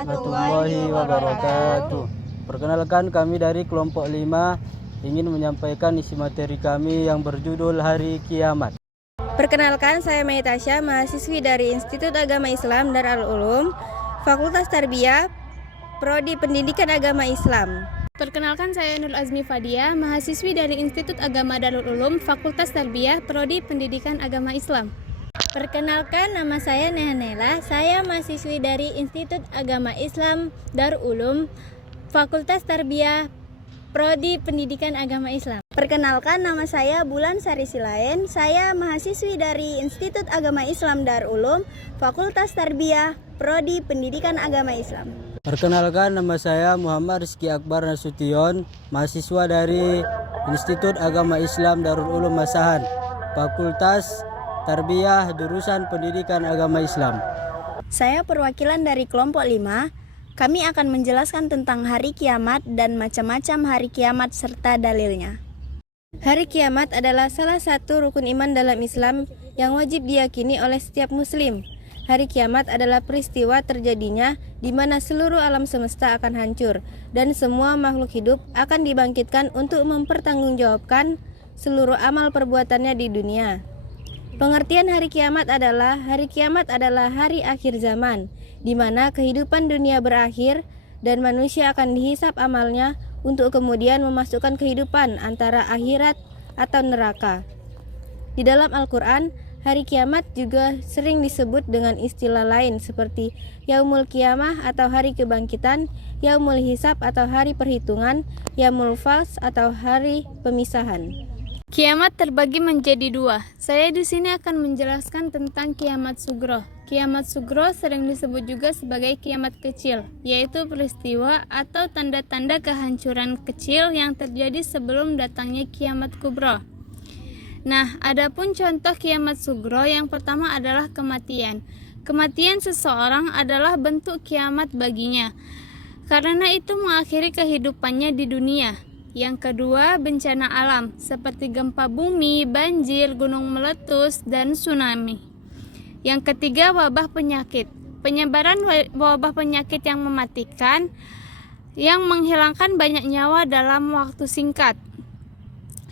warahmatullahi wabarakatuh. Perkenalkan, kami dari kelompok 5 ingin menyampaikan isi materi kami yang berjudul Hari Kiamat. Perkenalkan, saya Mai Tasya, mahasiswi dari Institut Agama Islam Darul Ulum, Fakultas Tarbiyah, Prodi Pendidikan Agama Islam. Perkenalkan, saya Nur Azmi Fadia, mahasiswi dari Institut Agama Darul Ulum, Fakultas Tarbiyah, Prodi Pendidikan Agama Islam. Perkenalkan, nama saya Nehanela, saya mahasiswi dari Institut Agama Islam Darul Ulum, Fakultas Tarbiyah, Prodi Pendidikan Agama Islam. Perkenalkan, nama saya Bulan Sari Silaen, saya mahasiswi dari Institut Agama Islam Darul Ulum, Fakultas Tarbiyah, Prodi Pendidikan Agama Islam. Perkenalkan, nama saya Muhammad Rizky Akbar Nasution, mahasiswa dari Institut Agama Islam Darul Ulum Masahan, Fakultas Tarbiyah, jurusan Pendidikan Agama Islam. Saya perwakilan dari kelompok 5. Kami akan menjelaskan tentang hari kiamat dan macam-macam hari kiamat serta dalilnya. Hari kiamat adalah salah satu rukun iman dalam Islam yang wajib diyakini oleh setiap muslim. Hari kiamat adalah peristiwa terjadinya di mana seluruh alam semesta akan hancur dan semua makhluk hidup akan dibangkitkan untuk mempertanggungjawabkan seluruh amal perbuatannya di dunia. Pengertian hari kiamat adalah hari akhir zaman, di mana kehidupan dunia berakhir dan manusia akan dihisap amalnya untuk kemudian memasukkan kehidupan antara akhirat atau neraka. Di dalam Al-Quran, hari kiamat juga sering disebut dengan istilah lain seperti Yaumul Qiyamah atau hari kebangkitan, Yaumul Hisab atau hari perhitungan, Yaumul Fals atau hari pemisahan. Kiamat terbagi menjadi 2. Saya di sini akan menjelaskan tentang kiamat sugro. Kiamat sugro sering disebut juga sebagai kiamat kecil, yaitu peristiwa atau tanda-tanda kehancuran kecil yang terjadi sebelum datangnya kiamat kubro. Nah, adapun contoh kiamat sugro, yang pertama adalah kematian. Kematian seseorang adalah bentuk kiamat baginya, karena itu mengakhiri kehidupannya di dunia. Yang kedua, bencana alam seperti gempa bumi, banjir, gunung meletus, dan tsunami. Yang ketiga, wabah penyakit. Penyebaran wabah penyakit yang mematikan, yang menghilangkan banyak nyawa dalam waktu singkat.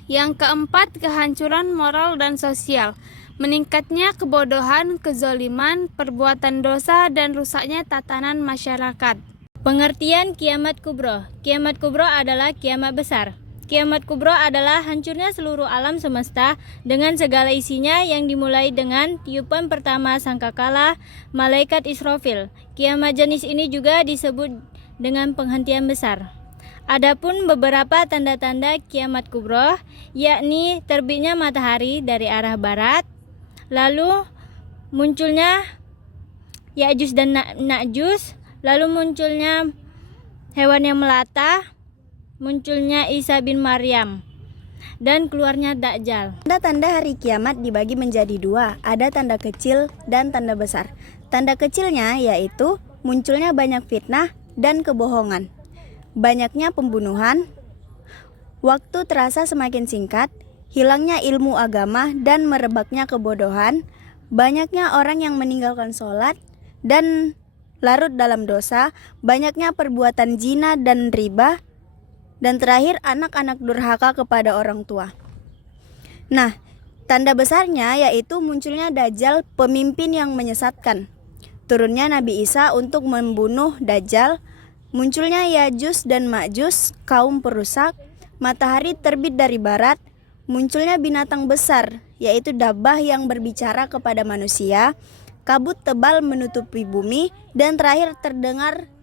Yang keempat, kehancuran moral dan sosial. Meningkatnya kebodohan, kezoliman, perbuatan dosa, dan rusaknya tatanan masyarakat. Pengertian kiamat kubro. Kiamat kubro adalah kiamat besar. Kiamat kubro adalah hancurnya seluruh alam semesta dengan segala isinya yang dimulai dengan tiupan pertama sangkakala malaikat Israfil. Kiamat jenis ini juga disebut dengan penghentian besar. Adapun beberapa tanda-tanda kiamat kubro, yakni terbitnya matahari dari arah barat, lalu munculnya Ya'juj dan Ma'juj, lalu munculnya hewan yang melata, munculnya Isa bin Maryam, dan keluarnya Dajjal. Tanda-tanda hari kiamat dibagi menjadi 2, ada tanda kecil dan tanda besar. Tanda kecilnya yaitu munculnya banyak fitnah dan kebohongan, banyaknya pembunuhan, waktu terasa semakin singkat, hilangnya ilmu agama dan merebaknya kebodohan, banyaknya orang yang meninggalkan sholat dan larut dalam dosa, banyaknya perbuatan zina dan riba, dan terakhir anak-anak durhaka kepada orang tua. Nah, tanda besarnya yaitu munculnya Dajjal, pemimpin yang menyesatkan, turunnya Nabi Isa untuk membunuh Dajjal, munculnya Ya'juj dan Ma'juj, kaum perusak, matahari terbit dari barat, munculnya binatang besar yaitu dabbah yang berbicara kepada manusia, kabut tebal menutupi bumi, dan terakhir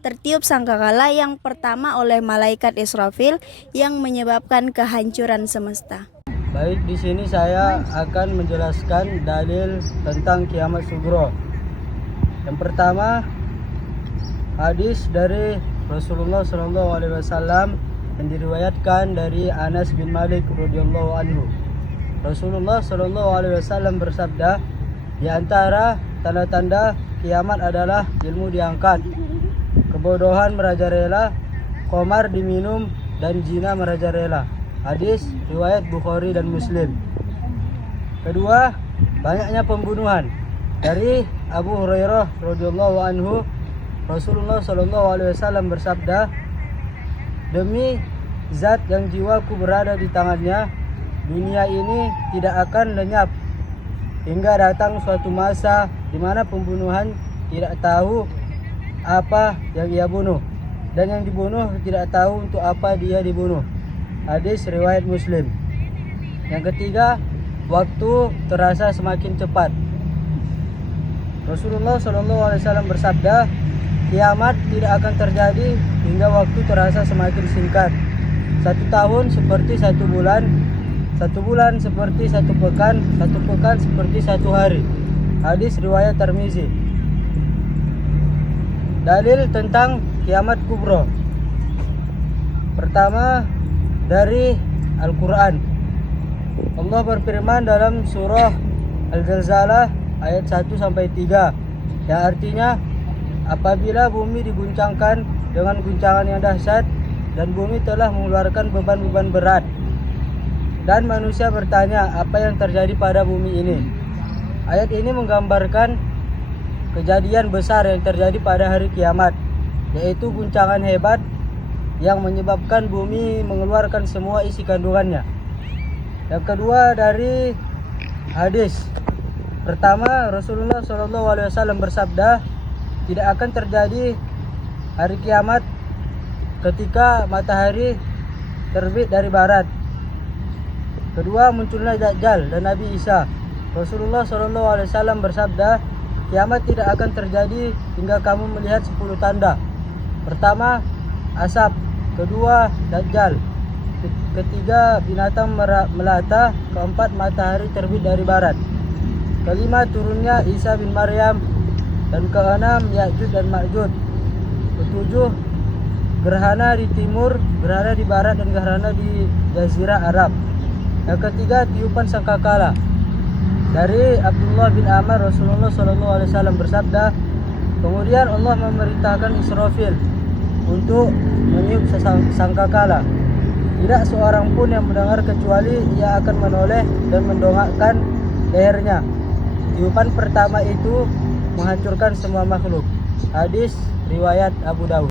tertiup sangkakala yang pertama oleh malaikat Israfil yang menyebabkan kehancuran semesta. Baik, di sini saya akan menjelaskan dalil tentang kiamat sugro. Yang pertama, hadis dari Rasulullah SAW yang diriwayatkan dari Anas bin Malik radhiyallahu anhu. Rasulullah SAW bersabda, di antara tanda-tanda kiamat adalah ilmu diangkat, kebodohan merajalela, khamar diminum, dan zina merajalela. Hadis riwayat Bukhari dan Muslim. Kedua, banyaknya pembunuhan. Dari Abu Hurairah radhiyallahu anhu, Rasulullah SAW bersabda, demi zat yang jiwaku berada di tangannya, dunia ini tidak akan lenyap hingga datang suatu masa di mana pembunuhan tidak tahu apa yang ia bunuh dan yang dibunuh tidak tahu untuk apa dia dibunuh. Hadis riwayat Muslim. Yang ketiga, waktu terasa semakin cepat. Rasulullah SAW bersabda, kiamat tidak akan terjadi hingga waktu terasa semakin singkat. 1 tahun seperti 1 bulan, 1 bulan seperti 1 pekan, 1 pekan seperti 1 hari. Hadis riwayat Tirmizi. Dalil tentang kiamat kubro. Pertama, dari Al-Quran. Allah berfirman dalam surah Al-Zalzalah ayat 1-3, yang artinya, apabila bumi diguncangkan dengan guncangan yang dahsyat dan bumi telah mengeluarkan beban-beban berat, dan manusia bertanya apa yang terjadi pada bumi ini. Ayat ini menggambarkan kejadian besar yang terjadi pada hari kiamat, yaitu guncangan hebat yang menyebabkan bumi mengeluarkan semua isi kandungannya. Yang kedua, dari hadis. Pertama, Rasulullah SAW bersabda, tidak akan terjadi hari kiamat ketika matahari terbit dari barat. Kedua, munculnya Dajjal dan Nabi Isa. Rasulullah SAW bersabda, kiamat tidak akan terjadi hingga kamu melihat 10 tanda. Pertama, asap. Kedua, Dajjal. Ketiga, binatang melata. Keempat, matahari terbit dari barat. Kelima, turunnya Isa bin Maryam. Dan keenam, Ya'juj dan Ma'juj. Ketujuh, gerhana di timur, gerhana di barat, dan gerhana di Jazirah Arab. Yang ketiga, tiupan sangkakala. Dari Abdullah bin Amr, Rasulullah SAW bersabda, kemudian Allah memerintahkan Israfil untuk meniup sangkakala. Tidak seorang pun yang mendengar kecuali ia akan menoleh dan mendongakkan lehernya. Tiupan pertama itu menghancurkan semua makhluk. Hadis riwayat Abu Daud.